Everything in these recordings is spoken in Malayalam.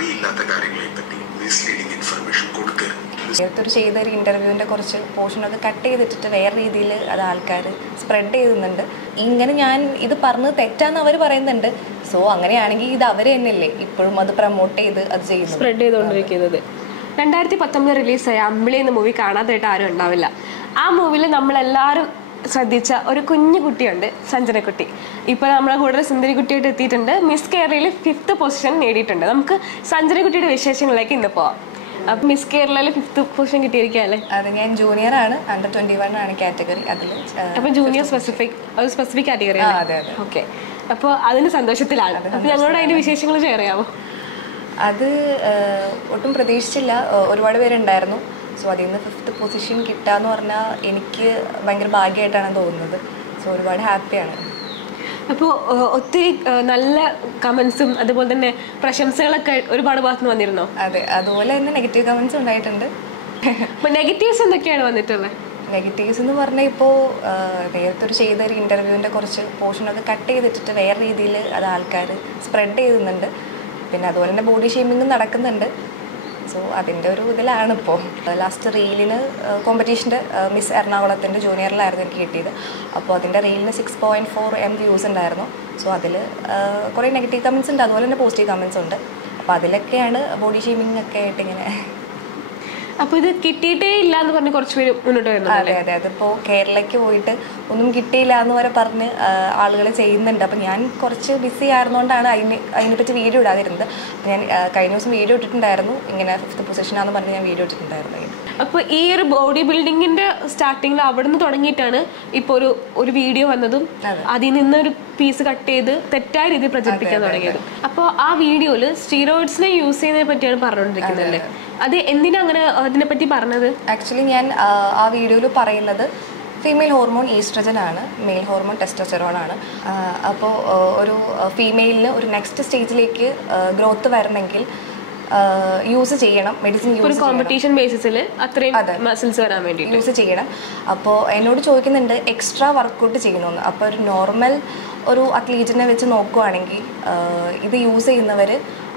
അറിയില്ലാത്ത കാര്യങ്ങളെ പറ്റി മിസ്ലീഡിംഗ് ഇൻഫർമേഷൻ കൊടുക്കരുത് നേരത്തെ ഒരു ചെയ്ത ഒരു ഇന്റർവ്യൂവിന്റെ കുറച്ച് പോർഷനൊക്കെ കട്ട് ചെയ്തിട്ടിട്ട് വേറെ രീതിയിൽ അത് ആൾക്കാർ സ്പ്രെഡ് ചെയ്യുന്നുണ്ട് ഇങ്ങനെ ഞാൻ ഇത് പറഞ്ഞത് തെറ്റാന്ന് അവർ പറയുന്നുണ്ട്. സോ അങ്ങനെയാണെങ്കിൽ ഇത് അവർ തന്നെയല്ലേ ഇപ്പോഴും അത് പ്രൊമോട്ട് ചെയ്ത് അത് ചെയ്യുന്നു സ്പ്രെഡ് ചെയ്തുകൊണ്ടിരിക്കുന്നത് രണ്ടായിരത്തി പത്തൊമ്പത് റിലീസായ അമ്പിളി എന്ന മൂവി കാണാതായിട്ട് ആരും ഉണ്ടാവില്ല. ആ മൂവിയിൽ നമ്മളെല്ലാവരും ശ്രദ്ധിച്ച ഒരു കുഞ്ഞു കുട്ടിയുണ്ട് സഞ്ജനക്കുട്ടി. ഇപ്പോൾ നമ്മളെ കൂടെ സുന്ദരിക്കുട്ടിയായിട്ട് എത്തിയിട്ടുണ്ട്. മിസ് കേരളയിൽ ഫിഫ്ത്ത് പൊസിഷൻ നേടിയിട്ടുണ്ട്. നമുക്ക് സഞ്ജനക്കുട്ടിയുടെ വിശേഷങ്ങളിലേക്ക് ഇന്ന് പോവാം. അപ്പം മിസ് കേരളയിൽ ഫിഫ്ത്ത് പൊസിഷൻ കിട്ടിയിരിക്കുകയല്ലേ അത് ഞാൻ ജൂനിയർ ആണ്. അണ്ടർ ട്വന്റി വൺ ആണ് കാറ്റഗറി അതിൽ അപ്പം ജൂനിയർ സ്പെസിഫിക് ഒരു സ്പെസിഫിക് കാറ്റഗറി അതെ, അതെ. ഓക്കെ അപ്പോൾ അതിന് സന്തോഷത്തിലാണ്. അപ്പം ഞങ്ങളോട് അതിന്റെ വിശേഷങ്ങൾ ഷെയർ ചെയ്യാമോ? അത് ഒട്ടും പ്രതീക്ഷിച്ചില്ല. ഒരുപാട് പേരുണ്ടായിരുന്നു. സോ അതിൽ നിന്ന് ഫിഫ്ത്ത് പൊസിഷൻ കിട്ടാന്ന് പറഞ്ഞാൽ എനിക്ക് ഭയങ്കര ഭാഗ്യമായിട്ടാണ് തോന്നുന്നത്. സോ ഒരുപാട് ഹാപ്പിയാണ്. അപ്പോൾ ഒത്തിരി നല്ല കമൻസും അതുപോലെ തന്നെ പ്രശംസകളൊക്കെ ഒരുപാട് ഭാഗത്ത് വന്നിരുന്നോ? അതെ അതുപോലെ തന്നെ നെഗറ്റീവ് കമൻസ് ഉണ്ടായിട്ടുണ്ട്. അപ്പോൾ നെഗറ്റീവ്സ് എന്തൊക്കെയാണ് വന്നിട്ടുള്ളത്? നെഗറ്റീവ്സ് എന്ന് പറഞ്ഞാൽ ഇപ്പോൾ നേരത്തെ ഒരു ചെയ്ത ഒരു ഇന്റർവ്യൂവിന്റെ കുറച്ച് പോർഷനൊക്കെ കട്ട് ചെയ്തിട്ട് വേറെ രീതിയിൽ അത് ആൾക്കാർ സ്പ്രെഡ് ചെയ്യുന്നുണ്ട് പിന്നെ അതുപോലെ തന്നെ ബോഡി ഷേമിങ്ങും നടക്കുന്നുണ്ട്. സോ അതിന്റെ ഒരു ഇതിലാണ് ഇപ്പോൾ. ലാസ്റ്റ് റീലിന് കോമ്പറ്റീഷന്റെ മിസ് എറണാകുളത്തിന്റെ ജൂനിയറിലായിരുന്നു എനിക്ക് കിട്ടിയത്. അപ്പോൾ അതിന്റെ റീലിന് six point four M views ഉണ്ടായിരുന്നു. സോ അതിൽ കുറേ നെഗറ്റീവ് കമൻസ് ഉണ്ട്. അതുപോലെ തന്നെ പോസിറ്റീവ് കമൻസ് ഉണ്ട്. അപ്പോൾ അതിലൊക്കെയാണ് ബോഡി ഷേമിംഗ് ഒക്കെ ആയിട്ട് ഇങ്ങനെ അപ്പോൾ ഇത് കിട്ടിയിട്ടേ ഇല്ല എന്ന് പറഞ്ഞ് കുറച്ച് പേര് മുന്നോട്ട് വരുന്നത് അതെ അതെ. അതിപ്പോ കേരളയ്ക്ക് പോയിട്ട് ഒന്നും കിട്ടിയില്ല എന്ന് വരെ പറഞ്ഞ് ആളുകൾ ചെയ്യുന്നുണ്ട്. അപ്പൊ ഞാൻ കുറച്ച് ബിസി ആയിരുന്നുകൊണ്ടാണ് അതിന് അതിനെപ്പറ്റി വീഡിയോ ഇടാതിരുന്നത്. ഞാൻ കഴിഞ്ഞ ദിവസം വീഡിയോ ഇട്ടിട്ടുണ്ടായിരുന്നു. ഇങ്ങനെ ഫിഫ്ത്ത് പൊസിഷനാന്ന് പറഞ്ഞ് ഞാൻ വീഡിയോ ഇട്ടിട്ടുണ്ടായിരുന്നു അപ്പോൾ ഈ ഒരു ബോഡി ബിൽഡിങ്ങിന്റെ സ്റ്റാർട്ടിങ്ങിൽ അവിടെ നിന്ന് തുടങ്ങിയിട്ടാണ് ഇപ്പോൾ ഒരു ഒരു വീഡിയോ വന്നതും അതിൽ ഒരു പീസ് കട്ട് ചെയ്ത് തെറ്റായ രീതിയിൽ പ്രചരിപ്പിക്കാൻ തുടങ്ങിയത്. അപ്പോൾ ആ വീഡിയോയിൽ സ്റ്റീറോയിഡ്സിനെ യൂസ് ചെയ്യുന്നതിനെ പറ്റിയാണ് പറഞ്ഞുകൊണ്ടിരിക്കുന്നത് അല്ലേ? അത്. എന്തിനാ അങ്ങനെ അതിനെപ്പറ്റി പറഞ്ഞത്? ആക്ച്വലി ഞാൻ ആ, ആ വീഡിയോയിൽ പറയുന്നത് ഫീമെയിൽ ഹോർമോൺ ഈസ്ട്രജൻ ആണ് മെയിൽ ഹോർമോൺ ടെസ്റ്റോസ്റ്റെറോൺ ആണ്. അപ്പോൾ ഒരു ഫീമെയിലിന് ഒരു നെക്സ്റ്റ് സ്റ്റേജിലേക്ക് ഗ്രോത്ത് വരണമെങ്കിൽ യൂസ് ചെയ്യണം. മെഡിസിൻ യൂസ് കോമ്പറ്റീഷൻ ബേസിസിൽ അത്രയും മസിൽസ് വരാൻ വേണ്ടി യൂസ് ചെയ്യണം. അപ്പോൾ എന്നോട് ചോദിക്കുന്നുണ്ട് എക്സ്ട്രാ വർക്കൗട്ട് ചെയ്യണമെന്ന് അപ്പോൾ ഒരു നോർമൽ ഒരു അത്ലീറ്റിനെ വെച്ച് നോക്കുവാണെങ്കിൽ ഇത് യൂസ് ചെയ്യുന്നവർ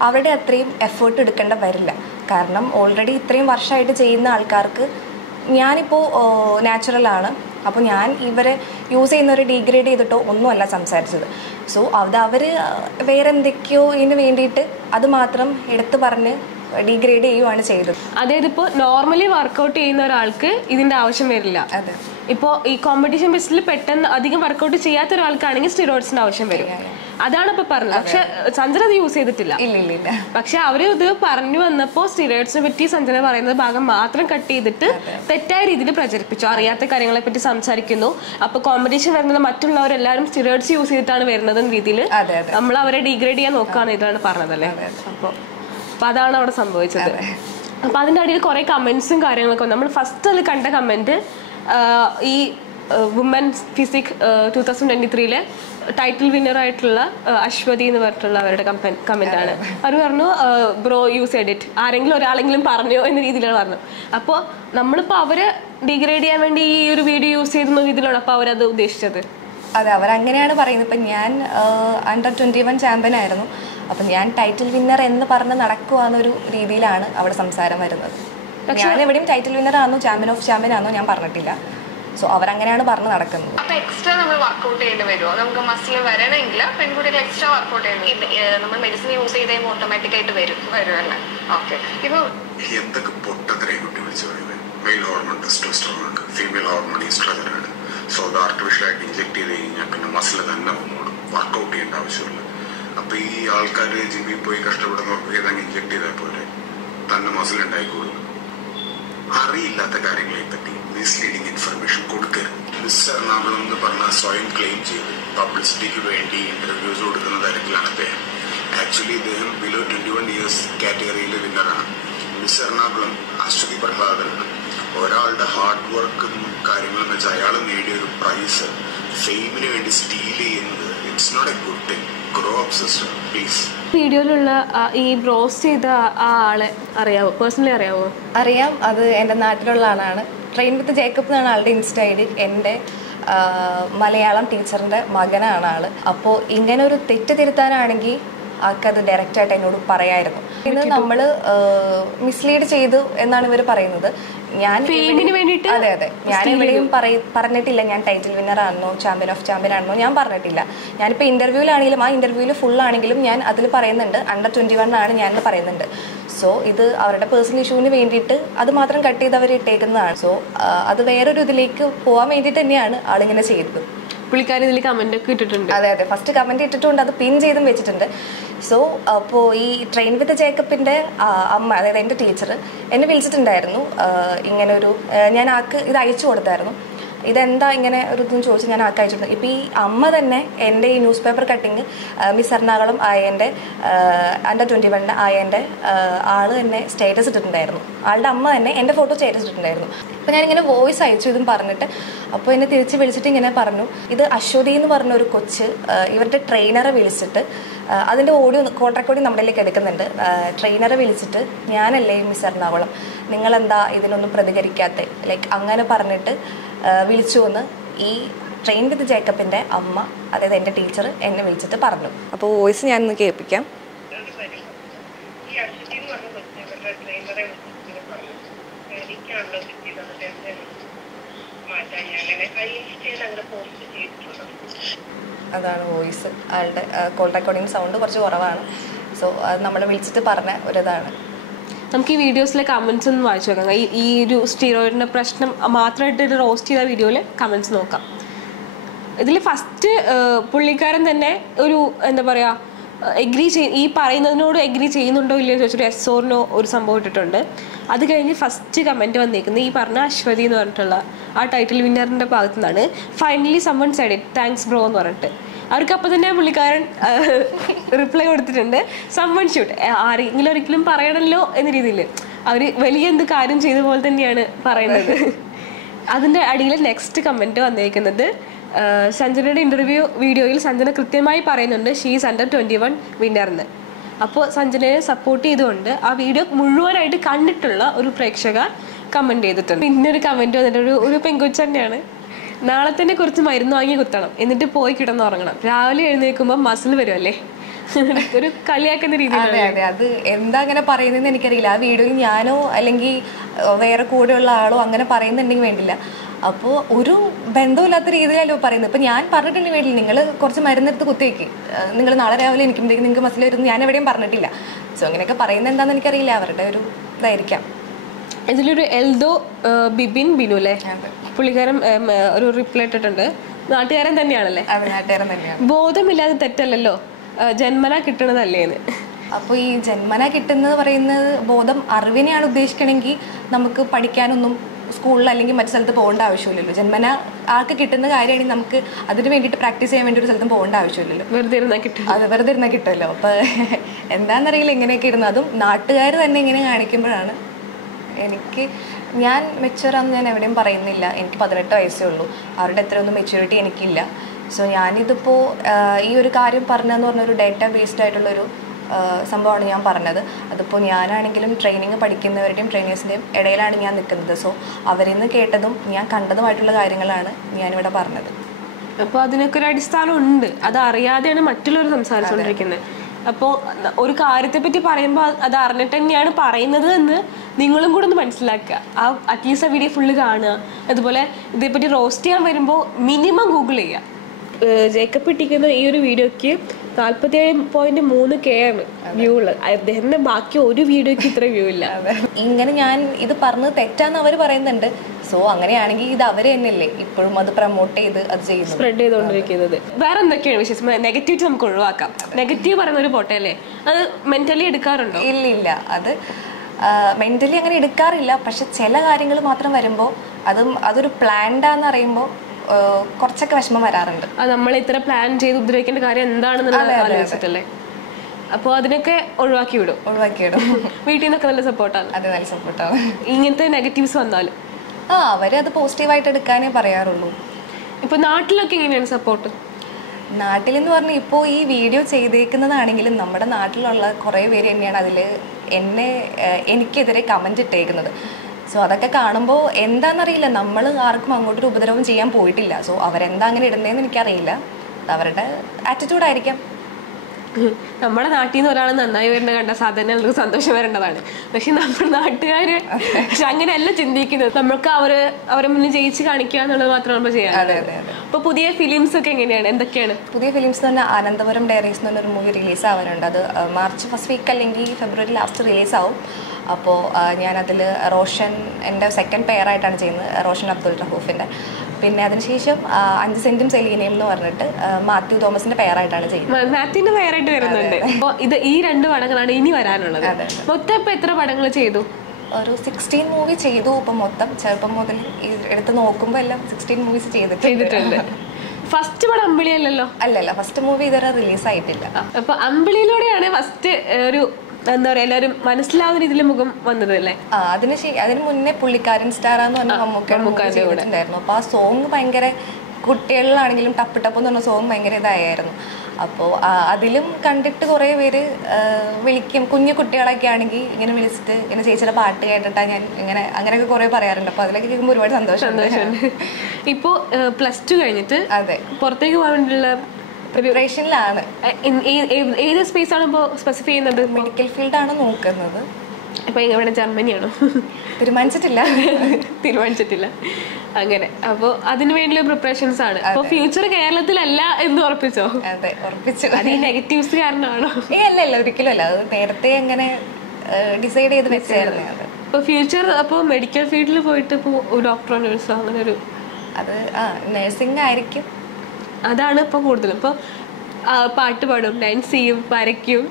അവരുടെ അത്രയും എഫേർട്ട് എടുക്കേണ്ട വരില്ല. കാരണം ഓൾറെഡി ഇത്രയും വർഷമായിട്ട് ചെയ്യുന്ന ആൾക്കാർക്ക് ഞാനിപ്പോൾ നാച്ചുറലാണ് അപ്പോൾ ഞാൻ ഇവരെ യൂസ് ചെയ്യുന്നവരെ ഡീഗ്രേഡ് ചെയ്തിട്ടോ ഒന്നുമല്ല സംസാരിച്ചത്. സോ അത് അവർ വേറെ എന്തൊക്കെയോ ഇതിന് വേണ്ടിയിട്ട് അത് മാത്രം എടുത്തു പറഞ്ഞ് ഡീഗ്രേഡ് ചെയ്യുവാണ് ചെയ്തത്. അതായത് ഇപ്പോൾ നോർമലി വർക്കൗട്ട് ചെയ്യുന്ന ഒരാൾക്ക് ഇതിന്റെ ആവശ്യം വരില്ല. അതെ. ഇപ്പോൾ ഈ കോമ്പറ്റീഷൻ ബേസിൽ പെട്ടെന്ന് അധികം വർക്കൗട്ട് ചെയ്യാത്ത ഒരാൾക്കാണെങ്കിൽ സ്റ്റിറോയിഡ്സിന്റെ ആവശ്യം വരും. അതാണ് ഇപ്പൊ പറഞ്ഞത്. പക്ഷെ സഞ്ജന അത് യൂസ് ചെയ്തിട്ടില്ല. പക്ഷെ അവർ ഇത് പറഞ്ഞു വന്നപ്പോൾ സ്റ്റിറോയിഡ്സിനെ പറ്റി സഞ്ജന പറയുന്നത് ഭാഗം മാത്രം കട്ട് ചെയ്തിട്ട് തെറ്റായ രീതിയിൽ പ്രചരിപ്പിച്ചു. അറിയാത്ത കാര്യങ്ങളെ പറ്റി സംസാരിക്കുന്നു. അപ്പൊ കോമ്പറ്റീഷൻ വരുന്നത് മറ്റുള്ളവരെല്ലാവരും സ്റ്റിറോയിഡ്സ് യൂസ് ചെയ്തിട്ടാണ് വരുന്നത് രീതിയിൽ നമ്മൾ അവരെ ഡീഗ്രേഡ് ചെയ്യാൻ നോക്കുകയാണ് ഇതാണ് പറഞ്ഞതല്ലേ? അപ്പോൾ അപ്പൊ അതാണ് അവിടെ സംഭവിച്ചത്. അപ്പൊ അതിന്റെ അടിയിൽ കുറെ കമന്റ്സും കാര്യങ്ങളൊക്കെ നമ്മൾ ഫസ്റ്റ് അതിൽ കണ്ട കമന്റ് ഈ woman physique two thousand twenty ത്രീയിലെ title വിന്നറായിട്ടുള്ള Aswathy എന്ന് പറഞ്ഞിട്ടുള്ള അവരുടെ കമന്റ് ആണ്. അവർ പറഞ്ഞു ബ്രോ യൂസ് എഡിറ്റ് ആരെങ്കിലും ഒരാളെങ്കിലും പറഞ്ഞോ എന്ന രീതിയിലാണ് പറഞ്ഞു അപ്പോൾ നമ്മളിപ്പോൾ അവരെ ഡിഗ്രേഡ് ചെയ്യാൻ വേണ്ടി ഈ ഒരു വീഡിയോ യൂസ് ചെയ്തെന്ന രീതിയിലാണ് അപ്പോൾ അവരത് ഉദ്ദേശിച്ചത്. അതെ അവരങ്ങനെയാണ് പറയുന്നത്. ഇപ്പം ഞാൻ അണ്ടർ ട്വന്റി വൺ ചാമ്പ്യൻ ആയിരുന്നു. അപ്പം ഞാൻ ടൈറ്റിൽ വിന്നർ എന്ന് പറഞ്ഞ് നടക്കുവാന്നൊരു രീതിയിലാണ് അവിടെ സംസാരം വരുന്നത്. ഞാൻ എവിടെയും ടൈറ്റിൽ വിന്നർ ആണോ ചാമ്പ്യൻ ഓഫ് ചാമ്പ്യൻ ആണോ ഞാൻ പറഞ്ഞിട്ടില്ല. സോ അവരങ്ങനെയാണ് പറഞ്ഞ് നടക്കുന്നത്. അപ്പൊ എക്സ്ട്രാ നമ്മൾ വർക്ക്ഔട്ട് ചെയ്യേണ്ടി വരുമോ നമുക്ക് മസിൽ വരണമെങ്കിൽ പെൺകുട്ടികൾ എക്സ്ട്രാ വർക്ക്ഔട്ട് ചെയ്യണം. നമ്മൾ മെഡിസിൻ യൂസ് ചെയ്ത് കഴിയുമ്പോൾ ഓട്ടോമാറ്റിക് ആയിട്ട് വരും വരുമല്ലേ ഓക്കെ ഇപ്പൊ എന്തൊക്കെ പൊട്ടത്തിനെ കുട്ടി വിളിച്ചു പറയുന്നത്? മെയിൽ ഹോർമോൺ ടെസ്റ്റോസ്റ്ററോൺ ഉണ്ട് ഫീമെയിൽ ഹോർമോൺ ഈസ്ട്രജൻ ആണ്. സോ അത് ആർട്ടിഫിഷ്യലായിട്ട് ഇഞ്ചെക്ട് ചെയ്ത് കഴിഞ്ഞാൽ പിന്നെ മസിൽ തന്നെ വന്നോളും. വർക്ക്ഔട്ട് ചെയ്യേണ്ട ആവശ്യമില്ല. അപ്പൊ ഈ ആൾക്കാർ ജിമ്മിൽ പോയി കഷ്ടപ്പെടുന്നവർക്ക് ഏതെങ്കിലും ഇഞ്ചക്ട് ചെയ്താൽ പോലെ തന്നെ മസിൽ ഉണ്ടായിക്കോളും അറിയില്ലാത്ത കാര്യങ്ങളെ പറ്റി മിസ്ലീഡിംഗ് ഇൻഫർമേഷൻ കൊടുക്കരുത്. മിസ് എറണാകുളം എന്ന് പറഞ്ഞ സ്വയം ക്ലെയിം ചെയ്ത് പബ്ലിസിറ്റിക്ക് വേണ്ടി ഇന്റർവ്യൂസ് കൊടുക്കുന്ന തരത്തിലാണ് അദ്ദേഹം. ആക്ച്വലി ഇദ്ദേഹം ബിലോ ട്വന്റി വൺ ഇയേഴ്സ് കാറ്റഗറിയിലെ വിന്നറാണ് മിസ് എറണാകുളം അശ്വതി പ്രഹ്ലാദനാണ് ഒരാളുടെ ഹാർഡ് വർക്കും കാര്യങ്ങളും വെച്ച് അയാൾ നേടിയ ഒരു പ്രൈസ് ഫെയിമിന് വേണ്ടി സ്റ്റീൽ ചെയ്യുന്നത് it's not a good thing വീഡിയോയിലുള്ള ഈ ബ്രോസ്റ്റ് ചെയ്ത ആ ആളെ അറിയാവോ? പേഴ്സണലി അറിയാവോ? അറിയാം. അത് എന്റെ നാട്ടിലുള്ള ആളാണ്. ട്രെയിൻ വിത്ത് ജേക്കബ് എന്നാണ് ആളുടെ ഇൻസ്റ്റ ഐ ഡി. എന്റെ മലയാളം ടീച്ചറിന്റെ മകനാണ് ആൾ. അപ്പോൾ ഇങ്ങനെ ഒരു തെറ്റ് തിരുത്താനാണെങ്കിൽ ആൾക്കത് ഡയറക്റ്റായിട്ട് എന്നോട് പറയായിരുന്നു. ഇത് നമ്മൾ മിസ്ലീഡ് ചെയ്തു എന്നാണ് ഇവർ പറയുന്നത്. ഞാൻ വേണ്ടിയിട്ട് അതെ അതെ. ഞാൻ എവിടെയും പറഞ്ഞിട്ടില്ല. ഞാൻ ടൈറ്റിൽ വിന്നർ ആണെന്നോ ചാമ്പ്യൻ ഓഫ് ചാമ്പ്യൻ ആണെന്നോ ഞാൻ പറഞ്ഞിട്ടില്ല. ഞാനിപ്പോൾ ഇന്റർവ്യൂവിലാണെങ്കിലും ആ ഇന്റർവ്യൂവിൽ ഫുൾ ആണെങ്കിലും ഞാൻ അതിൽ പറയുന്നുണ്ട്. അണ്ടർ ട്വന്റി വൺ ആണ് ഞാൻ പറയുന്നുണ്ട്. സോ ഇത് അവരുടെ പേഴ്സണൽ ഇഷ്യൂവിന് വേണ്ടിയിട്ട് അത് മാത്രം കട്ട് ചെയ്ത് അവർ ഇട്ടേക്കുന്നതാണ്. സോ അത് വേറൊരു ഇതിലേക്ക് പോകാൻ വേണ്ടിയിട്ട് തന്നെയാണ് ആളിങ്ങനെ ചെയ്തത്. പുള്ളിക്കാരി ഇതിൽ കമന്റ് ഒക്കെ ഇട്ടിട്ടുണ്ട്. അതെ അതെ. ഫസ്റ്റ് കമന്റ് ഇട്ടിട്ടുണ്ട്. അത് പിൻ ചെയ്തും വെച്ചിട്ടുണ്ട്. സോ അപ്പോൾ ഈ ട്രെയിൻ വിത്ത് ജേക്കപ്പിന്റെ അമ്മ അതായത് എന്റെ ടീച്ചർ എന്നെ വിളിച്ചിട്ടുണ്ടായിരുന്നു. ഇങ്ങനെ ഒരു ഞാൻ ആക്ക് ഇത് അയച്ചു കൊടുത്തായിരുന്നു. ഇതെന്താ ഇങ്ങനെ ഒരു ഇതെന്ന് ചോദിച്ച് ഞാൻ ആക്ക് അയച്ചിട്ടുണ്ട്. ഇപ്പം ഈ അമ്മ തന്നെ എന്റെ ഈ newspaper cutting miss Ernakulam ആയന്റെ അണ്ടർ ട്വന്റി വണ്ണിന്റെ ആയന്റെ ആൾ തന്നെ സ്റ്റേറ്റസ് ഇട്ടിട്ടുണ്ടായിരുന്നു. ആളുടെ അമ്മ തന്നെ എന്റെ ഫോട്ടോ സ്റ്റേറ്റസ് ഇട്ടിട്ടുണ്ടായിരുന്നു. അപ്പോൾ ഞാനിങ്ങനെ വോയിസ് അയച്ചു ഇതും പറഞ്ഞിട്ട് അപ്പോൾ എന്നെ തിരിച്ച് വിളിച്ചിട്ട് ഇങ്ങനെ പറഞ്ഞു ഇത് അശ്വതി എന്ന് പറഞ്ഞ ഒരു കൊച്ച് ഇവരുടെ ട്രെയിനറെ വിളിച്ചിട്ട് അതിന്റെ ഓഡിയോ കോട്ടറക്കോടി നമ്മളിലേക്ക് എടുക്കുന്നുണ്ട്. ട്രെയിനറെ വിളിച്ചിട്ട് ഞാനല്ലേ മിസ് എറണാകുളം നിങ്ങളെന്താ ഇതിനൊന്നും പ്രതികരിക്കാത്ത? ലൈക്ക് അങ്ങനെ പറഞ്ഞിട്ട് വിളിച്ചു എന്ന് ഈ ട്രെയിൻ വിത്ത് ജേക്കബിന്റെ അമ്മ അതായത് എന്റെ ടീച്ചർ എന്നെ വിളിച്ചിട്ട് പറഞ്ഞു. അപ്പോൾ വോയിസ് ഞാൻ അങ്ങനെ കേൾപ്പിക്കാം. അതാണ് വോയിസ് ആളുടെ കോൾ റെക്കോർഡിംഗ് സൗണ്ട് കുറച്ച് കുറവാണ്. സോ അത് നമ്മൾ വിളിച്ചിട്ട് പറഞ്ഞ ഒരിതാണ്. നമുക്ക് ഈ വീഡിയോസിലെ കമൻസ് ഒന്ന് വായിച്ചു നോക്കാം. ഈ ഈ ഒരു സ്റ്റീറോയിഡിന്റെ പ്രശ്നം മാത്രമായിട്ട് റോസ്റ്റ് ചെയ്ത വീഡിയോയിൽ കമൻസ് നോക്കാം. ഇതിൽ ഫസ്റ്റ് പുള്ളിക്കാരൻ തന്നെ ഒരു എന്താ പറയുക എഗ്രി ചെയ് ഈ പറയുന്നതിനോട് എഗ്രി ചെയ്യുന്നുണ്ടോ ഇല്ലയോ ചോദിച്ചൊരു എസ് ഒരു സംഭവം ഇട്ടിട്ടുണ്ട്. അത് കഴിഞ്ഞ് ഫസ്റ്റ് കമന്റ് വന്നേക്കുന്നത് ഈ പറഞ്ഞ അശ്വതി എന്ന് പറഞ്ഞിട്ടുള്ള ആ ടൈറ്റിൽ വിന്നറിന്റെ ഭാഗത്തു നിന്നാണ് finally someone said it thanks bro എന്ന് പറഞ്ഞിട്ട്. അവർക്ക് അപ്പം തന്നെ പുള്ളിക്കാരൻ റിപ്ലൈ കൊടുത്തിട്ടുണ്ട്. സമ്മൺ ഷൂട്ട് ആരെങ്കിലും ഒരിക്കലും പറയണല്ലോ എന്ന രീതിയിൽ. അവർ വലിയ എന്ത് കാര്യം ചെയ്ത പോലെ തന്നെയാണ് പറയുന്നത്. അതിന്റെ അടിയിൽ നെക്സ്റ്റ് കമന്റ് വന്നേക്കുന്നത്. സഞ്ജനയുടെ ഇന്റർവ്യൂ വീഡിയോയിൽ സഞ്ജന കൃത്യമായി പറയുന്നുണ്ട് ഷീസ് അണ്ടർ ട്വന്റി വൺ വിന്നർന്ന് അപ്പോൾ സഞ്ജനയെ സപ്പോർട്ട് ചെയ്തുകൊണ്ട് ആ വീഡിയോ മുഴുവനായിട്ട് കണ്ടിട്ടുള്ള ഒരു പ്രേക്ഷക കമന്റ് ചെയ്തിട്ടുണ്ട്. പിന്നെ ഒരു കമന്റ് വന്നിട്ട് ഒരു ഒരു പെങ്കൊച്ചന്നെയാണ്. നാളെ തന്നെ കുറച്ച് മരുന്ന് വാങ്ങി കുത്തണം. എന്നിട്ട് പോയി കിടന്ന് ഉറങ്ങണം. രാവിലെ എഴുന്നേൽക്കുമ്പോൾ മസിൽ വരുമല്ലേ ഒരു കളിയാക്കുന്ന അതെ രീതിയിലാണ്. അതെ അത്. എന്താ അങ്ങനെ പറയുന്നതെന്ന് എനിക്കറിയില്ല. ആ വീഡിയോയിൽ ഞാനോ അല്ലെങ്കിൽ വേറെ കൂടെയുള്ള ആളോ അങ്ങനെ പറയുന്നുണ്ടെങ്കിൽ വേണ്ടില്ല. അപ്പോൾ ഒരു ബന്ധമില്ലാത്ത രീതിയിലല്ലോ പറയുന്നത്. ഇപ്പം ഞാൻ പറഞ്ഞിട്ടുണ്ടെങ്കിൽ വീട്ടിൽ നിങ്ങൾ കുറച്ച് മരുന്നെടുത്ത് കുത്തിവെക്ക്. നിങ്ങൾ നാളെ രാവിലെ എനിക്കുമ്പോഴേക്കും നിങ്ങൾക്ക് മസിൽ വരുന്നു ഞാൻ എവിടെയും പറഞ്ഞിട്ടില്ല. സോ അങ്ങനെയൊക്കെ പറയുന്നത് എന്താണെന്ന് എനിക്കറിയില്ല. അവരുടെ ഒരു ഇതായിരിക്കാം. ഇതിലൊരു എൽദോ ബിബിൻ ബിനു അല്ലേ? അതെ. പുള്ളിക്കാരൻ ഒരു റിപ്ലൈ ഇട്ടിട്ടുണ്ട്. നാട്ടുകാരൻ തന്നെയാണല്ലേ? നാട്ടുകാരൻ തന്നെയാണ്. ബോധമില്ലാതെ തെറ്റല്ലല്ലോ? ജന്മന കിട്ടണതല്ലേന്ന് അപ്പോൾ ഈ ജന്മന കിട്ടുന്നത് പറയുന്നത് ബോധം അറിവിനെയാണ് ഉദ്ദേശിക്കണമെങ്കിൽ നമുക്ക് പഠിക്കാനൊന്നും സ്കൂളിൽ അല്ലെങ്കിൽ മറ്റു സ്ഥലത്ത് പോകേണ്ട ആവശ്യമില്ലല്ലോ. ജന്മന ആൾക്ക് കിട്ടുന്ന കാര്യമാണെങ്കിൽ നമുക്ക് അതിന് വേണ്ടിയിട്ട് പ്രാക്ടീസ് ചെയ്യാൻ വേണ്ടി ഒരു സ്ഥലത്തും പോകേണ്ട ആവശ്യമില്ലല്ലോ. വെറുതെ ഇരുന്നാൽ കിട്ടും. അത് വെറുതെ ഇരുന്നാൽ കിട്ടുമല്ലോ. അപ്പോൾ എന്താണെന്നറിയില്ല ഇങ്ങനെയൊക്കെ ഇരുന്നു. അതും നാട്ടുകാർ തന്നെ ഇങ്ങനെ കാണിക്കുമ്പോഴാണ് എനിക്ക് ഞാൻ മെച്ചുവറാന്ന് ഞാൻ എവിടെയും പറയുന്നില്ല. എനിക്ക് പതിനെട്ട് വയസ്സേ ഉള്ളൂ. അവരുടെ അത്രയൊന്നും മെച്യൂരിറ്റി എനിക്കില്ല. സോ ഞാനിതിപ്പോൾ ഈ ഒരു കാര്യം പറഞ്ഞതെന്ന് പറഞ്ഞ ഒരു ഡേറ്റ ബേസ്ഡ് ആയിട്ടുള്ളൊരു സംഭവമാണ് ഞാൻ പറഞ്ഞത്. അതിപ്പോൾ ഞാനാണെങ്കിലും ട്രെയിനിങ് പഠിക്കുന്നവരുടെയും ട്രെയിനേഴ്സിന്റെയും ഇടയിലാണ് ഞാൻ നിൽക്കുന്നത്. സോ അവരിൽ നിന്ന് കേട്ടതും ഞാൻ കണ്ടതുമായിട്ടുള്ള കാര്യങ്ങളാണ് ഞാനിവിടെ പറഞ്ഞത്. അപ്പോൾ അതിനൊക്കെ ഒരു അടിസ്ഥാനം ഉണ്ട് അത് അറിയാതെയാണ് മറ്റുള്ളവർ സംസാരിച്ചുകൊണ്ടിരിക്കുന്നത് അപ്പോൾ ഒരു കാര്യത്തെ പറ്റി പറയുമ്പോൾ അത് അറിഞ്ഞിട്ട് തന്നെയാണ് പറയുന്നത് എന്ന് നിങ്ങളും കൂടെ ഒന്ന് മനസ്സിലാക്കുക. ആ അറ്റ്ലീസ്റ്റ് ആ വീഡിയോ ഫുള്ള് കാണുക. അതുപോലെ ഇതേപ്പറ്റി റോസ്റ്റ് ചെയ്യാൻ വരുമ്പോൾ മിനിമം ഗൂഗിൾ ചെയ്യുക ജേക്കപ്പ് ഇട്ടിരിക്കുന്ന ഈ ഒരു വീഡിയോക്ക് നാൽപ്പത്തി ഏഴ് പോയിന്റ് മൂന്ന് കെ ആണ് വ്യൂ ഉള്ളത് അദ്ദേഹത്തിന്റെ ബാക്കി ഒരു വീഡിയോക്ക് ഇത്ര വ്യൂ ഇല്ല. ഇങ്ങനെ ഞാൻ ഇത് പറഞ്ഞത് തെറ്റാന്ന് അവർ പറയുന്നുണ്ട്. സോ അങ്ങനെയാണെങ്കിൽ ഇത് അവർ തന്നെയല്ലേ ഇപ്പോഴും അത് പ്രൊമോട്ട് ചെയ്ത് അത് ചെയ്യുന്നു സ്പ്രെഡ് ചെയ്തുകൊണ്ടിരിക്കുന്നത്. വേറെ എന്തൊക്കെയാണ് വിശേഷം നെഗറ്റിവിറ്റി നമുക്ക് ഒഴിവാക്കാം. നെഗറ്റീവ് പറയുന്ന ഒരു പോട്ടെ അല്ലേ? അത് മെന്റലി എടുക്കാറുണ്ടോ? ഇല്ല ഇല്ല. അത് മെന്റലി അങ്ങനെ എടുക്കാറില്ല. പക്ഷെ ചില കാര്യങ്ങൾ മാത്രം വരുമ്പോൾ അതും അതൊരു പ്ലാൻഡാന്ന് അറിയുമ്പോൾ കുറച്ചൊക്കെ വിഷമം വരാറുണ്ട്. നമ്മൾ ഇത്ര പ്ലാൻ ചെയ്ത് ഉപദ്രവിക്കേണ്ട കാര്യം എന്താണെന്നുള്ള ആലോചിച്ചിട്ടല്ലേ? അപ്പോൾ അതിനൊക്കെ ഒഴിവാക്കി വിടും. ഒഴിവാക്കി വിടും വീട്ടിൽ നിന്നൊക്കെ നല്ല സപ്പോർട്ടാണ് അതെ നല്ല സപ്പോർട്ടാണ് ഇങ്ങനത്തെ നെഗറ്റീവ്സ് വന്നാലും? ആ അവരത് പോസിറ്റീവായിട്ട് എടുക്കാനേ പറയാറുള്ളൂ. ഇപ്പൊ നാട്ടിലൊക്കെ എങ്ങനെയാണ് സപ്പോർട്ട് നാട്ടിലെന്ന് പറഞ്ഞാൽ ഇപ്പോൾ ഈ വീഡിയോ ചെയ്തേക്കുന്നതാണെങ്കിലും നമ്മുടെ നാട്ടിലുള്ള കുറേ പേര് തന്നെയാണ് അതിൽ എന്നെ എനിക്കെതിരെ കമന്റ് ഇട്ടേക്കുന്നത്. സോ അതൊക്കെ കാണുമ്പോൾ എന്താണെന്നറിയില്ല നമ്മൾ ആർക്കും അങ്ങോട്ടൊരു ഉപദ്രവം ചെയ്യാൻ പോയിട്ടില്ല. സോ അവരെന്താ അങ്ങനെ ഇടുന്നതെന്ന് എനിക്കറിയില്ല. അവരുടെ ആറ്റിറ്റ്യൂഡായിരിക്കാം നമ്മുടെ നാട്ടിൽ നിന്ന് ഒരാൾ നന്നായി വരുന്ന കണ്ട സാധാരണ നമുക്ക് സന്തോഷം വരേണ്ടതാണ്. പക്ഷെ നമ്മുടെ നാട്ടുകാര് പക്ഷെ അങ്ങനെയല്ല ചിന്തിക്കുന്നത്. നമ്മൾക്ക് അവർ അവരെ മുന്നിൽ ജയിച്ച് കാണിക്കുക എന്നുള്ളത് നമ്മൾ അതെ അതെ അതെ. അപ്പൊ പുതിയ ഫിലിംസ് ഒക്കെ എങ്ങനെയാണ്? എന്തൊക്കെയാണ്? പുതിയ ഫിലിംസ് തന്നെ ആനന്ദപുരം ഡയറീസ് എന്ന് പറഞ്ഞൊരു മൂവി റിലീസ് ആവാനുണ്ട്. അത് മാർച്ച് ഫസ്റ്റ് വീക്ക് അല്ലെങ്കിൽ ഫെബ്രുവരി ലാസ്റ്റ് റിലീസ് ആവും. അപ്പോൾ ഞാനതിൽ റോഷൻ എന്റെ സെക്കൻഡ് പെയറായിട്ടാണ് ചെയ്യുന്നത് റോഷൻ അബ്ദുൾ റഹൂഫിന്റെ. പിന്നെ അതിനുശേഷം അഞ്ച് സെന്റും സെലീനയും എന്ന് പറഞ്ഞിട്ട് മാത്യു തോമസിന്റെ പെയറായിട്ടാണ് ചെയ്യുന്നത്. മാത്യുവിന്റെ പേരായിട്ട് വരുന്നുണ്ട്. അപ്പോൾ ഇത് ഈ രണ്ട് പടങ്ങളാണ് ഇനി വരാനുള്ളത്. മൊത്തം ഇപ്പൊ എത്ര പടങ്ങൾ ചെയ്തു? ഒരു സിക്സ്റ്റീൻ മൂവി ചെയ്തു ഇപ്പം മൊത്തം. ചെറുപ്പം മുതൽ എടുത്ത് നോക്കുമ്പോൾ എല്ലാം സിക്സ്റ്റീൻ മൂവീസ് ചെയ്തിട്ടുണ്ട്. ഫസ്റ്റ് പടം അമ്പിളിയല്ലല്ലോ അല്ലല്ല? ഫസ്റ്റ് മൂവി ഇതുവരെ റിലീസ് ആയിട്ടില്ല. അപ്പൊ അമ്പിളിയിലൂടെയാണ് ഫസ്റ്റ് ഒരു എന്താ പറയാ എല്ലാരും മനസ്സിലാവുന്ന രീതിയിൽ മുഖം വന്നതല്ലേ? അതിന് അതിന് മുന്നേ പുള്ളിക്കാരൻ സ്റ്റാർ എന്ന് പറഞ്ഞ മമ്മൂക്കയുടെ ചെയ്തിട്ടുണ്ടായിരുന്നു. അപ്പോൾ ആ സോങ് ഭയങ്കര കുട്ടികളിലാണെങ്കിലും ടപ്പ് ടപ്പ് എന്ന് പറഞ്ഞ സോങ് ഭയങ്കര ഇതായിരുന്നു. അപ്പോൾ അതിലും കണ്ടിട്ട് കുറേ പേര് വിളിക്കും. കുഞ്ഞു കുട്ടികളൊക്കെ ആണെങ്കിൽ ഇങ്ങനെ വിളിച്ചിട്ട് ഇങ്ങനെ ചേച്ചിയുടെ പാട്ട് കേട്ടിട്ടാ ഞാൻ ഇങ്ങനെ അങ്ങനെയൊക്കെ കുറേ പറയാറുണ്ട്. അപ്പോൾ അതിലൊക്കെ കേൾക്കുമ്പോൾ ഒരുപാട് സന്തോഷമുണ്ട്. സന്തോഷമുണ്ട്. ഇപ്പോ പ്ലസ് ടു കഴിഞ്ഞിട്ട് അതെ. പുറത്തേക്ക് പോകാൻ വേണ്ടിയുള്ള പ്രിപ്പറേഷനിലാണ് ഏത് സ്പേസ് ആണ് ഇപ്പോൾ സ്പെസിഫൈ ചെയ്യുന്നത്? മെഡിക്കൽ ഫീൽഡാണ് നോക്കുന്നത്. അപ്പോൾ ഇവിടെ ജർമ്മനിയാണോ? തീരുമാനിച്ചിട്ടില്ല. തീരുമാനിച്ചിട്ടില്ല. അങ്ങനെ. അപ്പോൾ അതിന് വേണ്ടിയുള്ള പ്രിപ്പറേഷൻസ് ആണ്. അപ്പോൾ ഫ്യൂച്ചർ കേരളത്തിലല്ല എന്ന് ഉറപ്പിച്ചോ? അതെ ഉറപ്പിച്ചു. അത് ഈ നെഗറ്റീവ്സ് കാരണമാണോ? ഏ അല്ല അല്ല ഒരിക്കലും അല്ല. അത് നേരത്തെ അങ്ങനെ ഡിസൈഡ് ചെയ്ത് വെച്ചായിരുന്നു അത്. ഫ്യൂച്ചർ അപ്പോൾ മെഡിക്കൽ ഫീൽഡിൽ പോയിട്ട് ഇപ്പോൾ ഡോക്ടറോ നേഴ്സോ അങ്ങനെ ഒരു അത് ആ നഴ്സിംഗ് ആയിരിക്കും. അതാണ് ഇപ്പൊ കൂടുതലും. ഇപ്പൊ പാട്ട് പാടും ഡാൻസ് ചെയ്യും വരയ്ക്കും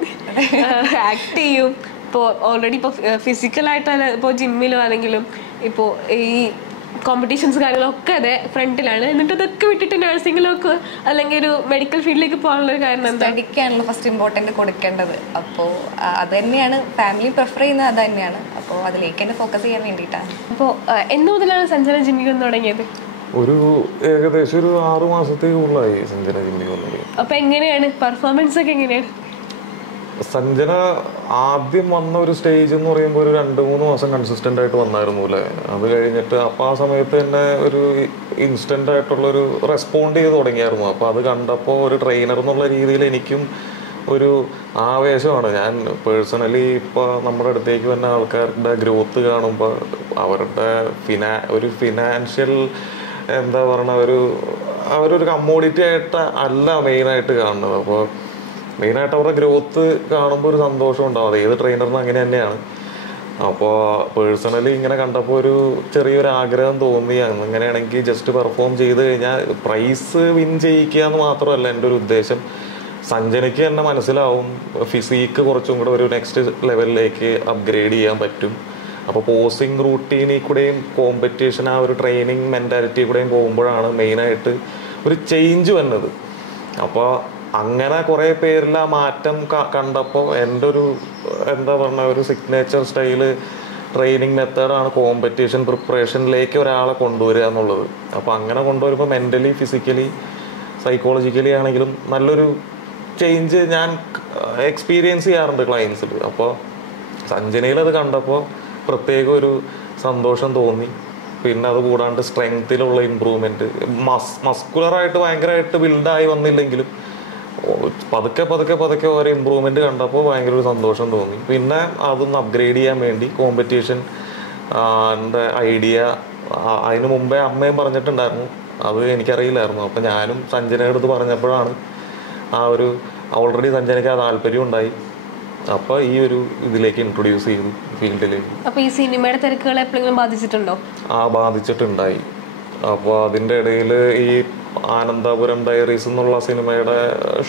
ആക്ട് ചെയ്യും. ഇപ്പോൾ ഓൾറെഡി ഇപ്പോൾ ഫിസിക്കലായിട്ട് ഇപ്പോൾ ജിമ്മിലോ ആണെങ്കിലും ഇപ്പോൾ ഈ കോമ്പറ്റീഷൻസ് കാര്യങ്ങളൊക്കെ അതെ ഫ്രണ്ടിലാണ്. എന്നിട്ട് ഇതൊക്കെ വിട്ടിട്ട് നഴ്സിംഗിലൊക്കെ അല്ലെങ്കിൽ ഒരു മെഡിക്കൽ ഫീൽഡിലേക്ക് പോകാനുള്ള ഒരു കാരണം സ്റ്റഡിക്കാണല്ലോ ഫസ്റ്റ് ഇമ്പോർട്ടന്റ് കൊടുക്കേണ്ടത്. അപ്പോൾ അത് തന്നെയാണ്. ഫാമിലി പ്രിഫർ ചെയ്യുന്നത് അത് തന്നെയാണ്. അപ്പോൾ അതിലേക്ക് തന്നെ ഫോക്കസ് ചെയ്യാൻ വേണ്ടിയിട്ടാണ്. അപ്പോൾ എന്ന് മുതലാണ് സഞ്ചാര ജിമ്മിൽ തുടങ്ങിയത്? ഒരു ഏകദേശം ഒരു ആറു മാസത്തേക്ക് ഉള്ളായി സഞ്ജന ജിമ്മി വന്നത്. അപ്പൊ എങ്ങനെയാണ്? പെർഫോമൻസ് ഒക്കെ എങ്ങനെയാണ്? സഞ്ജന ആദ്യം വന്ന ഒരു സ്റ്റേജ് എന്ന് പറയുമ്പോൾ ഒരു രണ്ട് മൂന്ന് മാസം കൺസിസ്റ്റന്റ് ആയിട്ട് വന്നായിരുന്നു അല്ലേ അത് കഴിഞ്ഞിട്ട് അപ്പോൾ ആ സമയത്ത് തന്നെ ഒരു ഇൻസ്റ്റന്റ് ആയിട്ടുള്ള ഒരു റെസ്പോണ്ട് ചെയ്ത് തുടങ്ങിയായിരുന്നു. അപ്പോൾ അത് കണ്ടപ്പോൾ ഒരു ട്രെയിനർ എന്നുള്ള രീതിയിൽ എനിക്കും ഒരു ആവേശമാണ്. ഞാൻ പേഴ്സണലി ഇപ്പോൾ നമ്മുടെ അടുത്തേക്ക് വന്ന ആൾക്കാരുടെ ഗ്രോത്ത് കാണുമ്പോൾ അവരുടെ ഫിനാ ഒരു ഫിനാൻഷ്യൽ എന്താ പറയണ ഒരു അവരൊരു കമ്മോഡിറ്റി ആയിട്ട് അല്ല മെയിനായിട്ട് കാണുന്നത്. അപ്പോൾ മെയിനായിട്ട് അവരുടെ ഗ്രോത്ത് കാണുമ്പോൾ ഒരു സന്തോഷം ഉണ്ടാവും. അത് ഏത് ട്രെയിനറിനും അങ്ങനെ തന്നെയാണ്. അപ്പോൾ പേഴ്സണലി ഇങ്ങനെ കണ്ടപ്പോൾ ഒരു ചെറിയൊരു ആഗ്രഹം തോന്നി. അങ്ങനെയാണെങ്കിൽ ജസ്റ്റ് പെർഫോം ചെയ്ത് കഴിഞ്ഞാൽ പ്രൈസ് വിൻ ചെയ്യിക്കുക എന്ന് മാത്രമല്ല എന്റെ ഒരു ഉദ്ദേശം. സഞ്ജനയ്ക്ക് തന്നെ മനസ്സിലാവും. ഫിസിക്ക് കുറച്ചും കൂടെ ഒരു നെക്സ്റ്റ് ലെവലിലേക്ക് അപ്ഗ്രേഡ് ചെയ്യാൻ പറ്റും. അപ്പോൾ പോസിങ് റൂട്ടീനിൽ കൂടെയും കോമ്പറ്റീഷൻ ആ ഒരു ട്രെയിനിങ് മെന്റാലിറ്റി കൂടെയും പോകുമ്പോഴാണ് മെയിനായിട്ട് ഒരു ചേഞ്ച് വന്നത്. അപ്പോൾ അങ്ങനെ കുറേ പേരിൽ ആ മാറ്റം കണ്ടപ്പോൾ എന്റെ ഒരു എന്താ പറഞ്ഞ ഒരു സിഗ്നേച്ചർ സ്റ്റൈൽ ട്രെയിനിങ് മെത്തേഡാണ് കോമ്പറ്റീഷൻ പ്രിപ്പറേഷനിലേക്ക് ഒരാളെ കൊണ്ടുവരിക എന്നുള്ളത്. അപ്പോൾ അങ്ങനെ കൊണ്ടുവരുമ്പോൾ മെന്റലി ഫിസിക്കലി സൈക്കോളജിക്കലി ആണെങ്കിലും നല്ലൊരു ചേഞ്ച് ഞാൻ എക്സ്പീരിയൻസ് ചെയ്യാറുണ്ട് ക്ലയൻസിൽ അപ്പോൾ സഞ്ജനയിൽ അത് കണ്ടപ്പോൾ പ്രത്യേക ഒരു സന്തോഷം തോന്നി. പിന്നെ അത് കൂടാണ്ട് സ്ട്രെങ്ത്തിലുള്ള ഇമ്പ്രൂവ്മെന്റ് മസ് മസ്കുലറായിട്ട് ഭയങ്കരമായിട്ട് ബിൽഡായി വന്നില്ലെങ്കിലും പതുക്കെ പതുക്കെ പതുക്കെ ഓരോ ഇമ്പ്രൂവ്മെന്റ് കണ്ടപ്പോൾ ഭയങ്കര ഒരു സന്തോഷം തോന്നി. പിന്നെ അതൊന്ന് അപ്ഗ്രേഡ് ചെയ്യാൻ വേണ്ടി കോമ്പറ്റീഷൻ ഐഡിയ അതിനു മുമ്പേ അമ്മയും പറഞ്ഞിട്ടുണ്ടായിരുന്നു. അത് എനിക്കറിയില്ലായിരുന്നു. അപ്പം ഞാനും സഞ്ജനയുടെ അടുത്ത് പറഞ്ഞപ്പോഴാണ് ആ ഒരു ഓൾറെഡി സഞ്ജനയ്ക്ക് ആ താല്പര്യം ഉണ്ടായി. അപ്പോൾ ഈ ഒരു ഇതിലേക്ക് ഇൻട്രൊഡ്യൂസ് ചെയ്തു ഫീൽഡിലേക്ക് അപ്പോൾ ഈ സിനിമയുടെ തിരക്കുകൾ എപ്പോഴെങ്കിലും ബാധിച്ചിട്ടുണ്ടോ? ആ ബാധിച്ചിട്ടുണ്ടായി. അപ്പോൾ അതിന്റെ ഇടയിൽ ഈ ആനന്ദപുരം ഡയറീസ് എന്നുള്ള സിനിമയുടെ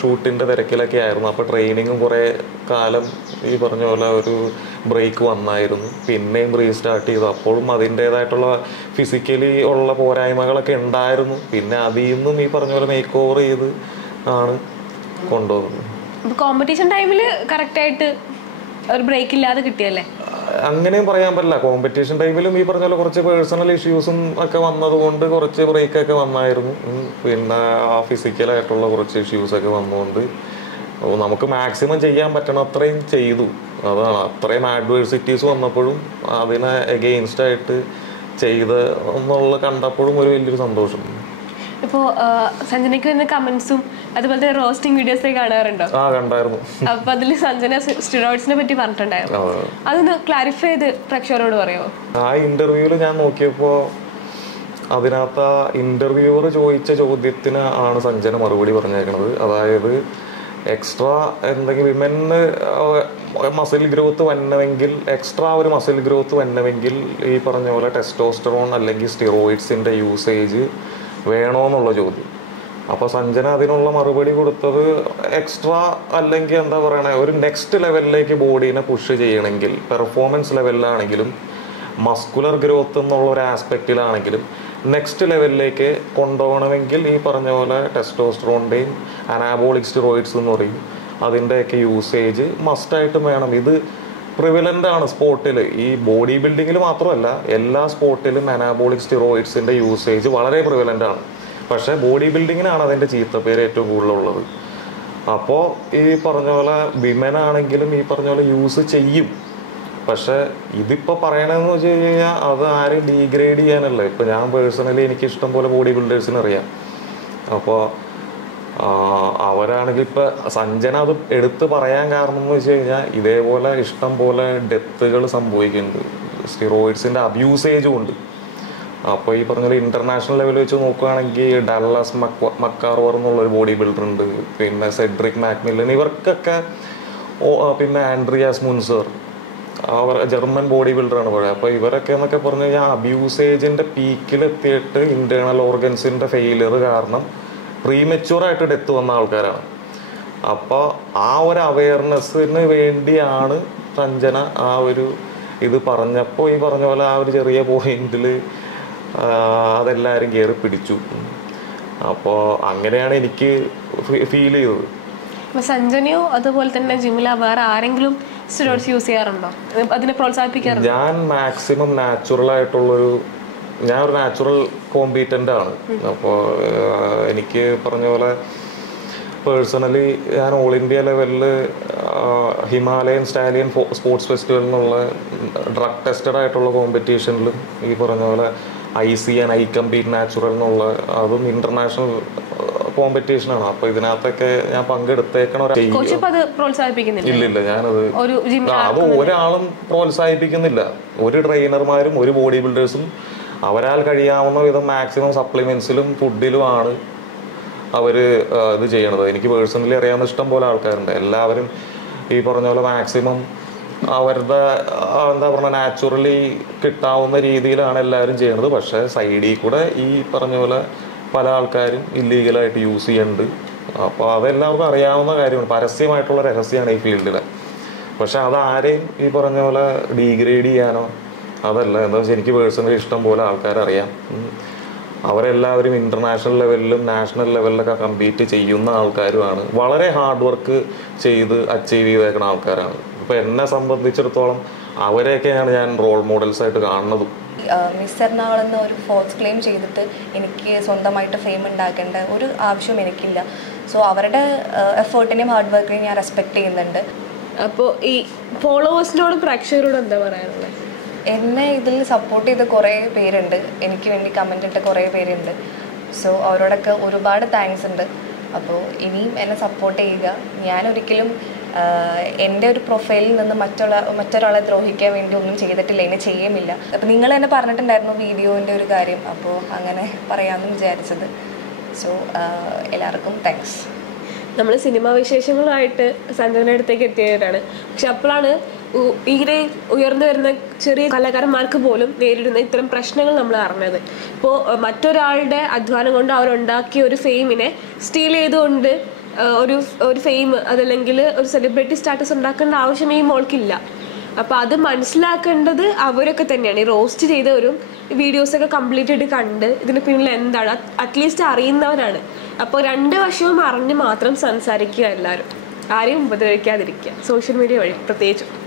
ഷൂട്ടിന്റെ തിരക്കിലൊക്കെ ആയിരുന്നു. അപ്പോൾ ട്രെയിനിങ്ങും കുറേ കാലം ഈ പറഞ്ഞ പോലെ ഒരു ബ്രേക്ക് വന്നായിരുന്നു. പിന്നെയും റീസ്റ്റാർട്ട് ചെയ്തു. അപ്പോഴും അതിന്റേതായിട്ടുള്ള ഫിസിക്കലി ഉള്ള പോരായ്മകളൊക്കെ ഉണ്ടായിരുന്നു. പിന്നെ അതിൽ നിന്നും ഈ പറഞ്ഞ പോലെ മേക്ക് ഓവർ ചെയ്ത് ആണ് അപ്പോൾ കോമ്പറ്റീഷൻ ടൈമിൽ കറക്റ്റായിട്ട് ഒരു ബ്രേക്ക് ഇല്ലാതെ കിട്ടിയല്ലേ? അങ്ങനെയും പറയാൻ പറ്റില്ല. കോമ്പറ്റീഷൻ ടൈമിലും ഈ പറഞ്ഞ പോലെ കുറച്ച് പേഴ്സണൽ ഇഷ്യൂസും ഒക്കെ വന്നതുകൊണ്ട് കുറച്ച് ബ്രേക്ക് ഒക്കെ വന്നായിരുന്നു. പിന്നെ ഫിസിക്കലായിട്ടുള്ള കുറച്ച് ഇഷ്യൂസ് ഒക്കെ വന്നുകൊണ്ട് നമുക്ക് മാക്സിമം ചെയ്യാൻ പറ്റണ അത്രയും ചെയ്തു. അതാണ്. അത്രയും ആഡ്വേഴ്സിറ്റീസ് വന്നപ്പോഴും അതിനെ എഗെയിൻസ്റ്റ് ആയിട്ട് ചെയ്ത് എന്നുള്ള കണ്ടപ്പോഴും ഒരു വലിയൊരു സന്തോഷം. ഇപ്പോ സഞ്ജനയ്ക്ക് വരുന്ന കമന്റ്സും അതുപോലെ തന്നെ റോസ്റ്റിംഗ് വീഡിയോസ് കാണാറുണ്ടോ? കണ്ടായിരുന്നു. അപ്പൊ അതിൽ സഞ്ജന സ്റ്റിറോയിഡ്സിനെ പറ്റി പറഞ്ഞിട്ടുണ്ടായിരുന്നു. അതൊന്ന് ക്ലാരിഫൈ ചെയ്ത് പ്രേക്ഷകരോട് പറയുമോ ആ ഇന്റർവ്യൂൽ ഞാൻ നോക്കിയപ്പോ അതിനകത്ത് ഇന്റർവ്യൂവർ ചോദിച്ച ചോദ്യത്തിന് ആണ് സഞ്ജന മറുപടി പറഞ്ഞേക്കുന്നത് അതായത് എക്സ്ട്രാ എന്തെങ്കിലും വിമന് മസിൽ ഗ്രോത്ത് വന്നവെങ്കിൽ എക്സ്ട്രാ ഒരു മസിൽ ഗ്രോത്ത് വന്നവെങ്കിൽ ഈ പറഞ്ഞ പോലെ ടെസ്റ്റോസ്റ്ററോൺ അല്ലെങ്കിൽ സ്റ്റിറോയിഡ്സിന്റെ യൂസേജ് വേണോന്നുള്ള ചോദ്യം. അപ്പോൾ സഞ്ജന അതിനുള്ള മറുപടി കൊടുത്തത് എക്സ്ട്രാ അല്ലെങ്കിൽ എന്താ പറയണേ ഒരു നെക്സ്റ്റ് ലെവലിലേക്ക് ബോഡീനെ പുഷ് ചെയ്യണമെങ്കിൽ പെർഫോമൻസ് ലെവലിലാണെങ്കിലും മസ്കുലർ ഗ്രോത്ത് എന്നുള്ള ഒരു ആസ്പെക്റ്റിലാണെങ്കിലും നെക്സ്റ്റ് ലെവലിലേക്ക് കൊണ്ടുപോകണമെങ്കിൽ ഈ പറഞ്ഞ പോലെ ടെസ്റ്റോസ്ട്രോണിന്റെയും അനാബോളിക് സ്റ്റിറോയിഡ്സ് എന്ന് പറയും. അതിന്റെയൊക്കെ യൂസേജ് മസ്റ്റായിട്ടും വേണം. ഇത് പ്രിവിലന്റ് ആണ് സ്പോർട്ടിൽ ഈ ബോഡി ബിൽഡിങ്ങിൽ മാത്രമല്ല എല്ലാ സ്പോർട്ടിലും അനാബോളിക് സ്റ്റിറോയിഡ്സിന്റെ യൂസേജ് വളരെ പ്രിവലന്റ് ആണ്. പക്ഷേ ബോഡി ബിൽഡിങ്ങിനാണ് അതിന്റെ പേര് ഏറ്റവും കൂടുതലുള്ളത്. അപ്പോൾ ഈ പറഞ്ഞ പോലെ വിമൻ ആണെങ്കിലും ഈ പറഞ്ഞ പോലെ യൂസ് ചെയ്യും. പക്ഷേ ഇതിപ്പോൾ പറയണതെന്ന് വെച്ച് കഴിഞ്ഞാൽ അത് ആരും ഡീഗ്രേഡ് ചെയ്യാനല്ല. ഇപ്പോൾ ഞാൻ പേഴ്സണലി എനിക്ക് ഇഷ്ടം പോലെ ബോഡി ബിൽഡേഴ്സിന് അറിയാം. അപ്പോൾ അവരാണെങ്കിൽ ഇപ്പൊ സഞ്ജന അത് എടുത്തു പറയാൻ കാരണം എന്ന് വെച്ച് കഴിഞ്ഞാൽ ഇതേപോലെ ഇഷ്ടം പോലെ ഡെത്തുകൾ സംഭവിക്കുന്നുണ്ട്. സ്റ്റിറോയിഡ്സിന്റെ അബ്യൂസേജും ഉണ്ട്. അപ്പോൾ ഈ പറഞ്ഞ ഇന്റർനാഷണൽ ലെവൽ വെച്ച് നോക്കുകയാണെങ്കിൽ ഡള്ളസ് മക്വ മക്കാർവർ എന്നുള്ളൊരു ബോഡി ബിൽഡർ ഉണ്ട്. പിന്നെ സെഡ്രിക് മാക്മില്ലൻ ഇവർക്കൊക്കെ പിന്നെ ആൻഡ്രിയാസ് മുൻസർ. അവർ ജർമ്മൻ ബോഡി ബിൽഡറാണ് പോലെ അപ്പോൾ ഇവരൊക്കെ എന്നൊക്കെ പറഞ്ഞു കഴിഞ്ഞാൽ അബ്യൂസേജിന്റെ പീക്കിലെത്തിയിട്ട് ഇന്റേണൽ ഓർഗൻസിന്റെ ഫെയിലിയർ കാരണം പ്രീമെച്യൂറായിട്ട് ഡെത്ത് വന്ന ആൾക്കാരാണ്. അപ്പോൾ ആ ഒരു അവയർനെസ്സിന് വേണ്ടിയാണ് രഞ്ജന ആ ഒരു ഇത് പറഞ്ഞപ്പോൾ ഈ പറഞ്ഞ പോലെ ആ ഒരു ചെറിയ പോയിന്റിൽ അതെല്ലാവരും കയറി പിടിച്ചു. അപ്പോൾ അങ്ങനെയാണ് എനിക്ക് ഫീൽ ചെയ്തത്. സഞ്ജനയോ അതുപോലെ തന്നെ ജിമില വേറെ ആരെങ്കിലും സ്റ്റിറോയിഡ്സ് യൂസ് ചെയ്യാറുണ്ടോ? അതിനെ പ്രോത്സാഹിപ്പിക്കാറുണ്ടോ? ഞാൻ മാക്സിമം നാച്ചുറൽ ആയിട്ടുള്ളൊരു ഞാൻ ഒരു നാച്ചുറൽ കോമ്പീറ്റന്റ് ആണ് അപ്പോൾ എനിക്ക് പറഞ്ഞ പോലെ പേഴ്സണലി ഞാൻ ഓൾ ഇന്ത്യ ലെവലിൽ ഹിമാലയൻ സ്റ്റാലിയൻ സ്പോർട്സ് ഫെസ്റ്റിവൽ എന്നുള്ള ഡ്രഗ് ടെസ്റ്റഡ് ആയിട്ടുള്ള കോമ്പറ്റീഷനിലും ഈ പറഞ്ഞ പോലെ I C and I compete natural എന്നുള്ള അതും ഇന്റർനാഷണൽ കോമ്പറ്റീഷനാണ് അപ്പൊ ഇതിനകത്തൊക്കെ ഞാൻ പങ്കെടുത്തേക്കണ ഇല്ലില്ല ഞാനത് അത് ഒരാളും പ്രോത്സാഹിപ്പിക്കുന്നില്ല. ഒരു ട്രെയിനർമാരും ഒരു ബോഡി ബിൽഡേഴ്സും അവരാൽ കഴിയാവുന്ന വിധം മാക്സിമം സപ്ലിമെന്റ്സിലും ഫുഡിലുമാണ് അവർ ഇത് ചെയ്യണത്. എനിക്ക് പേഴ്സണലി അറിയാവുന്ന ഇഷ്ടം പോലെ ആൾക്കാരുണ്ട്. എല്ലാവരും ഈ പറഞ്ഞ പോലെ മാക്സിമം അവരുടെ എന്താ പറയുക നാച്ചുറലി കിട്ടാവുന്ന രീതിയിലാണ് എല്ലാവരും ചെയ്യണത്. പക്ഷേ സൈഡിൽ കൂടെ ഈ പറഞ്ഞ പോലെ പല ആൾക്കാരും ഇല്ലീഗലായിട്ട് യൂസ് ചെയ്യുന്നുണ്ട് അപ്പോൾ അതെല്ലാവർക്കും അറിയാവുന്ന കാര്യമാണ്. പരസ്യമായിട്ടുള്ള രഹസ്യമാണ് ഈ ഫീൽഡിൽ പക്ഷെ അതാരെയും ഈ പറഞ്ഞ പോലെ ഡീഗ്രേഡ് ചെയ്യാനോ അതല്ല എന്താ വെച്ചാൽ എനിക്ക് പേഴ്സണലി ഇഷ്ടം പോലെ ആൾക്കാരറിയാം. അവരെല്ലാവരും ഇന്റർനാഷണൽ ലെവലിലും നാഷണൽ ലെവലിലൊക്കെ കമ്പീറ്റ് ചെയ്യുന്ന ആൾക്കാരുമാണ്. വളരെ ഹാർഡ് വർക്ക് ചെയ്ത് അച്ചീവ് ചെയ്തേക്കുന്ന ആൾക്കാരാണ്. ഇപ്പൊ എന്നെ സംബന്ധിച്ചിടത്തോളം അവരെയൊക്കെയാണ് ഞാൻ റോൾ മോഡൽസ് ആയിട്ട് കാണുന്നത്. മിസ് എറണാകുളം ഒരു ഫോൾസ് ക്ലെയിം ചെയ്തിട്ട് എനിക്ക് സ്വന്തമായിട്ട് ഫെയിം ഉണ്ടാക്കേണ്ട ഒരു ആവശ്യവും എനിക്കില്ല. സോ അവരുടെ എഫേർട്ടിനെയും ഹാർഡ് വർക്കിനെയും ഞാൻ റെസ്പെക്ട് ചെയ്യുന്നുണ്ട്. അപ്പോൾ ഈ ഫോളോവേഴ്സിനോടും പ്രേക്ഷകരോടും എന്താ പറയാനുള്ളത്? എന്നെ ഇതിൽ സപ്പോർട്ട് ചെയ്ത കുറേ പേരുണ്ട്. എനിക്ക് വേണ്ടി കമന്റ് ഇട്ട കുറേ പേരുണ്ട്. സോ അവരോടൊക്കെ ഒരുപാട് താങ്ക്സ് ഉണ്ട്. അപ്പോൾ ഇനിയും എന്നെ സപ്പോർട്ട് ചെയ്യുക. ഞാൻ ഒരിക്കലും എന്റെ ഒരു പ്രൊഫൈലിൽ നിന്ന് മറ്റുള്ള മറ്റൊരാളെ ദ്രോഹിക്കാൻ വേണ്ടി ഒന്നും ചെയ്തിട്ടില്ല. ഇനി ചെയ്യുമില്ല. അപ്പോൾ നിങ്ങൾ തന്നെ പറഞ്ഞിട്ടുണ്ടായിരുന്നു വീഡിയോന്റെ ഒരു കാര്യം. അപ്പോൾ അങ്ങനെ പറയാമെന്ന് വിചാരിച്ചത്. സോ എല്ലാവർക്കും താങ്ക്സ് നമ്മൾ സിനിമാ വിശേഷങ്ങളായിട്ട് സഞ്ജനയുടെ അടുത്തേക്ക് എത്തിയവരാണ്. പക്ഷെ അപ്പോഴാണ് ഇങ്ങനെ ഉയർന്നു വരുന്ന ചെറിയ കലാകാരന്മാർക്ക് പോലും നേരിടുന്ന ഇത്തരം പ്രശ്നങ്ങൾ നമ്മൾ അറിഞ്ഞത്. ഇപ്പോൾ മറ്റൊരാളുടെ അധ്വാനം കൊണ്ട് അവരുണ്ടാക്കിയ ഒരു ഫെയിമിനെ സ്റ്റീൽ ചെയ്തുകൊണ്ട് ഒരു ഒരു ഫെയിം അതല്ലെങ്കിൽ ഒരു സെലിബ്രിറ്റി സ്റ്റാറ്റസ് ഉണ്ടാക്കേണ്ട ആവശ്യം ഈ മോൾക്കില്ല. അപ്പോൾ അത് മനസ്സിലാക്കേണ്ടത് അവരൊക്കെ തന്നെയാണ്. ഈ റോസ്റ്റ് ചെയ്തവരും വീഡിയോസൊക്കെ കംപ്ലീറ്റ് ആയിട്ട് കണ്ട് ഇതിന് പിന്നിൽ എന്താണ്? അറ്റ്ലീസ്റ്റ് അറിയുന്നവരാണ്. അപ്പോൾ രണ്ട് വശവും അറിഞ്ഞ് മാത്രം സംസാരിക്കുക എല്ലാവരും. ആരെയും ഉപദ്രവിക്കാതിരിക്കുക. സോഷ്യൽ മീഡിയ വഴി പ്രത്യേകിച്ചും.